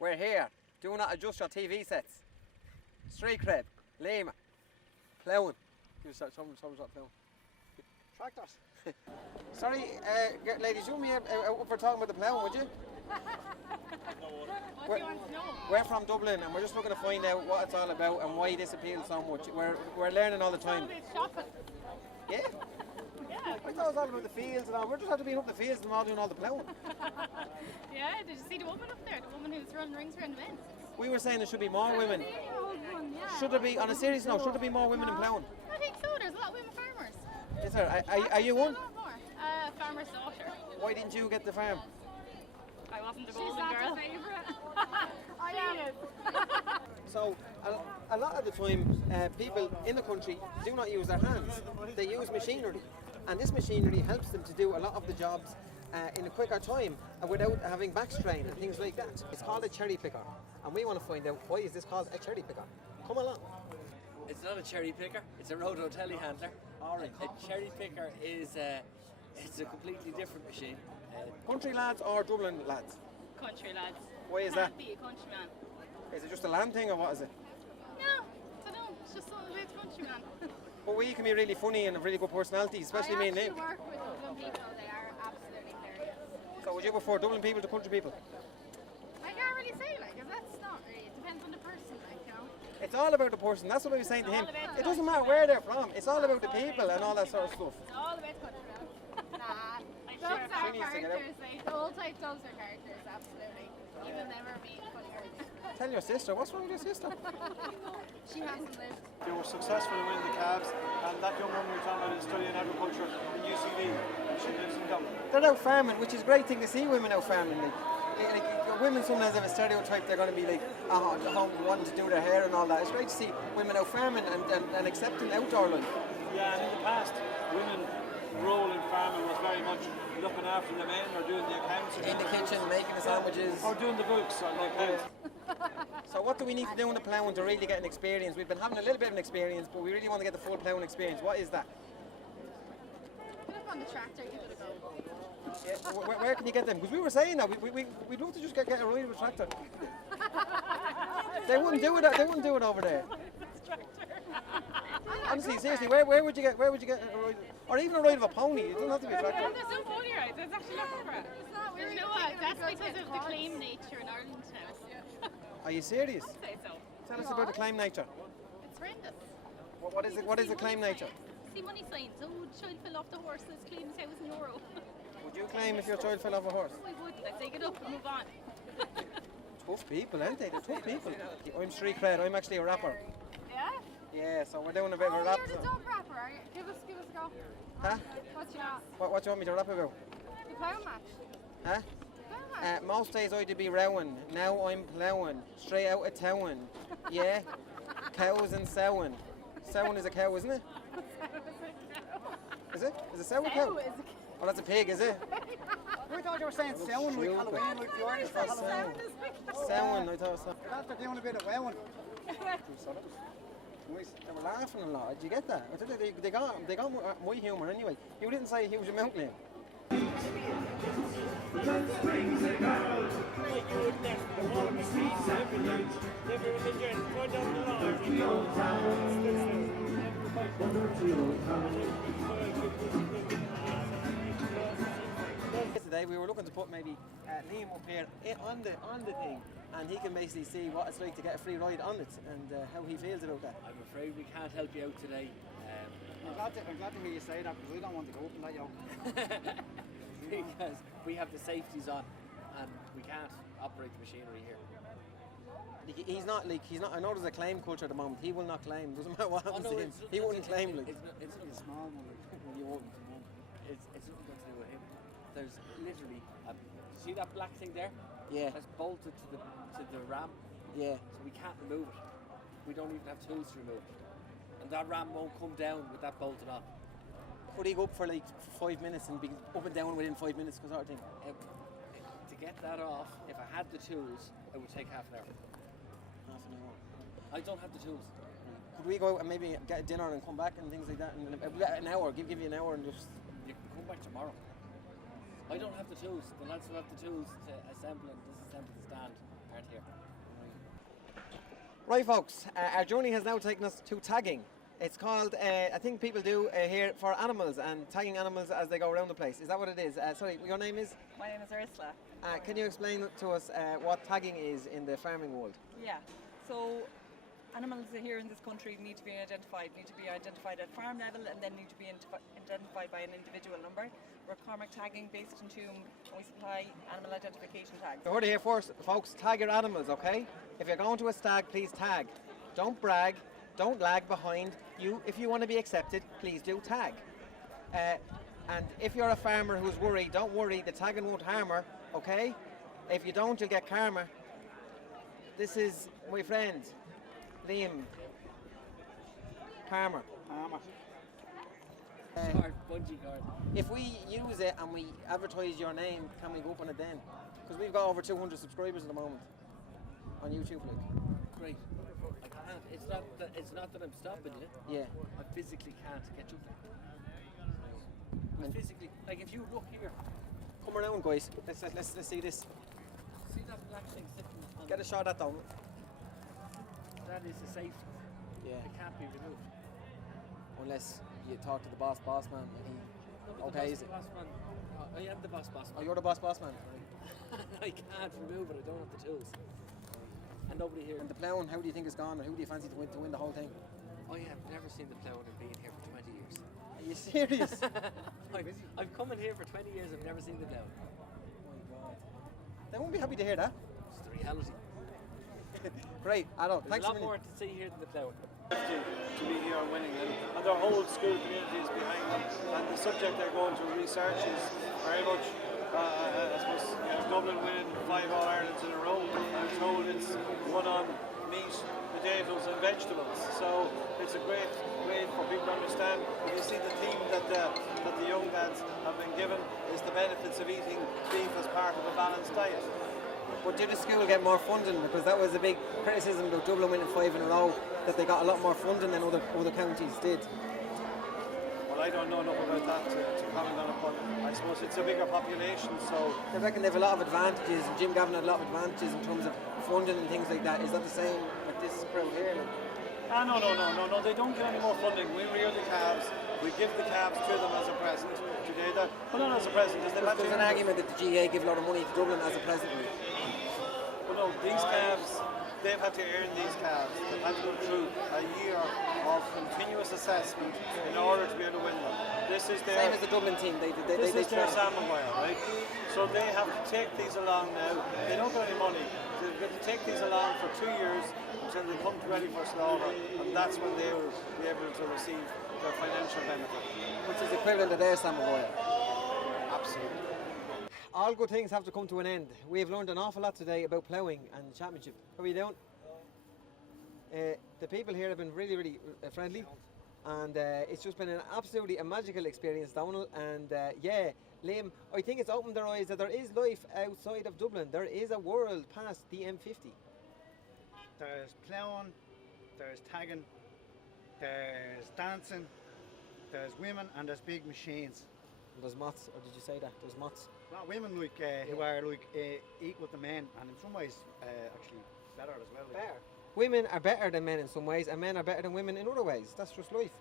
We're here. Do not adjust your TV sets. Street Cred, Lima, Ploughing. Someone's not ploughing. Tractors. Sorry, ladies, you me out for talking about the ploughing, would you? What do you want to know? We're from Dublin and we're just looking to find out what it's all about and why this appeals so much. We're learning all the time. It's shopping. Yeah? Yeah. I thought it was all about the fields and all. We're just having to be up the fields and all doing all the ploughing. Yeah, did you see the woman up there? The woman who's running rings around the bend? We were saying there should be more women. Yeah. Should there be, on a serious note, should there be more women in ploughing? I think so. There's a lot of women farmers. Is there? Are you one? A lot more. Farmer's daughter. Why didn't you get the farm? I wasn't the She's golden not girl. the favourite. I am. So, a lot of the time, people in the country do not use their hands. They use machinery. And this machinery helps them to do a lot of the jobs in a quicker time without having back strain and things like that. It's called a cherry picker. And we want to find out, why is this called a cherry picker? Come along. It's not a cherry picker, it's a roto telehandler. Alright. A cherry picker is it's a completely different machine. Country lads or Dublin lads? Country lads. Why is Can't that? be a countryman. Is it just a land thing or what is it? No, I don't know. It's just something about countryman. But we can be really funny and have really good personalities, especially me and I Nick. actually work with Dublin people. They are absolutely hilarious. So would you prefer Dublin people to country people? I can't really say, like, 'cause that's not really. It depends on the person, like, you know. It's all about the person. That's what I was saying to him. It's all about It doesn't matter where they're from. It's all about the people and all that sort of stuff. It's all about countryman. Nah, I'm dogs sure. are She needs to get out. characters. Like, the old type dogs are characters, absolutely. Even them are being funny girls. Tell your sister. What's wrong with your sister? She hasn't lived. They were successful in winning the calves, and that young woman we were talking about is studying agriculture in UCD. She lives in Dublin. They're out farming, which is a great thing to see women out farming. Like women sometimes have a stereotype they're going to be like home wanting to do their hair and all that. It's great to see women out farming and accepting outdoor life. Yeah, and in the past, women's role in farming was very much looking after the men or doing the accounts. In the kitchen, making the sandwiches. Or doing the books on the accounts. So what do we need to do in the ploughing to really get an experience? We've been having a little bit of an experience, but we really want to get the full ploughing experience. What is that? Put up on the tractor, give it a go. Yeah, where can you get them? Because we were saying that we'd love to just get a ride of a tractor. They wouldn't do it. They wouldn't do it over there. Honestly, seriously, where would you get a ride, or even a ride of a pony? It doesn't have to be a tractor. There's no pony rides. There's actually nothing for it. It's not There's weird. no what? That's because of the claim nature in Ireland now. Are you serious? I'd say so. Tell us about the claim nature. It's horrendous. What is it? What is the claim nature? See money signs. Oh, the child fell off the horse. Let's claim €1,000. Would you claim if your child fell off a horse? We would. Let's take it up and move on. Tough people, aren't they? They're tough people. I'm Street Cred. I'm actually a rapper. Yeah? Yeah, so we're doing a bit of Oh, a rap. you're the dog rapper, are you? Give us a go. Huh? What you got? What do you want me to rap about? The plough match. Huh? Plough match. Most days I'd be rowing, now I'm ploughing, straight out of town. Yeah? Cows and sowing. Sowing is a cow, isn't it? Is it? Is a sow a cow? Is a Oh, that's a pig, is it? I thought you were saying sound like Halloween, like the Irish for Halloween. Sowing, I thought it was something. After doing a bit of wowing. They were laughing a lot. Did you get that? I thought they got my humour anyway. You didn't say he was a mountain name. Today we were looking to put maybe Liam up here on the thing, and he can basically see what it's like to get a free ride on it and how he feels about that. I'm afraid we can't help you out today. I'm glad to hear you say that because I don't want to go up in that yoke. Because we have the safeties on and we can't operate the machinery here. He's not. I know there's a claim culture at the moment. He will not claim. Doesn't matter what happens Oh, no, to him. it's- He wouldn't claim. Like It's Small one. you wouldn't. It's nothing to do with him. There's literally see that black thing there? Yeah. That's bolted to the ram, Yeah. so we can't remove it. We don't even have tools to remove it. And that ram won't come down with that bolted on. Could he go up for like 5 minutes and be up and down within 5 minutes? Because sort of thing. To get that off, if I had the tools, it would take half an hour. Half an hour. I don't have the tools. Could we go out and maybe get a dinner and come back and things like that? And an hour. Give you an hour and just. You can come back tomorrow. I don't have the tools. The lads who have the tools to assemble and disassemble the stand aren't here. Right, folks, our journey has now taken us to tagging. It's called, I think people do here for animals and tagging animals as they go around the place. Is that what it is? Sorry, your name is? My name is Ursula. Can you explain to us what tagging is in the farming world? Yeah, so animals here in this country need to be identified at farm level and then need to be identified by an individual number. We're Cormac Tagging based in Tuam. We supply animal identification tags. You heard it here first, folks. Tag your animals, okay? If you're going to a stag, please tag. Don't brag. Don't lag behind. If you want to be accepted, please do tag. And if you're a farmer who's worried, don't worry. The tagging won't harm her, okay? If you don't, you'll get karma. This is my friend, Liam Palmer. Bungee cord. If we use it and we advertise your name, can we go up on it then? Because we've got over 200 subscribers at the moment on YouTube. Great. I can't. It's not that I'm stopping you. Yeah. I physically can't catch up. I physically, like if you look here, Come around, guys. Let's see this. see that black thing sitting on Get a shot at that. that is a safety. Yeah. It can't be removed. Unless you talk to the boss man, and he okays it. Boss man. I am the boss Oh, man. you're the boss man. I can't remove it. I don't have the tools. And nobody here. And the ploughing, how do you think it's gone, or who do you fancy to win the whole thing? I have never seen the ploughing and being here for 20 years. Are you serious? I'm coming here for 20 years. I've never seen the ploughing. They won't be happy to hear that. It's the reality. Great, Adol. There's Thanks a a lot million. more to see here than the ploughing. To be here and winning, and their whole school community is behind them, and the subject they're going to research is very much I suppose Dublin winning 5 All-Irelands in a row. I'm told it's won on meat, potatoes and vegetables, so it's a great way for people to understand. If you see the theme that the young lads have been given is the benefits of eating beef as part of a balanced diet. But did the school get more funding? Because that was a big criticism about Dublin winning 5 in a row, that they got a lot more funding than other counties did. Well, I don't know enough about that to comment on it, but I suppose it's a bigger population, so... I reckon they have a lot of advantages, and Jim Gavin had a lot of advantages in terms of funding and things like that. Is that the same with this crowd here? No, they don't get any more funding. We rear the calves, we give the calves to them as a present. Today, well, not as a present, as they've had There's an argument that the GA give a lot of money to Dublin as a present. Well, no, these calves, they've had to earn these calves. They've had to go through a year of continuous assessment in order to be able to win them. This is their... Same as the Dublin team. This is their salmon wire, right? So they have to take these along now. They don't get any money. They get to take these along for 2 years until they come ready for slaughter, and that's when they will be able to receive their financial benefit. Which is equivalent to their salmon wire. Absolutely. All good things have to come to an end. We have learned an awful lot today about ploughing and the championship. How are you doing? The people here have been really, really friendly, and it's just been an absolutely magical experience, Donald. And yeah, Liam, I think it's opened their eyes that there is life outside of Dublin. There is a world past the M50. There's ploughing, there's tagging, there's dancing, there's women, and there's big machines. And there's moths, or did you say that? There's moths. Not women who are equal to men, and in some ways actually better as well. Better. Women are better than men in some ways, and men are better than women in other ways. That's just life.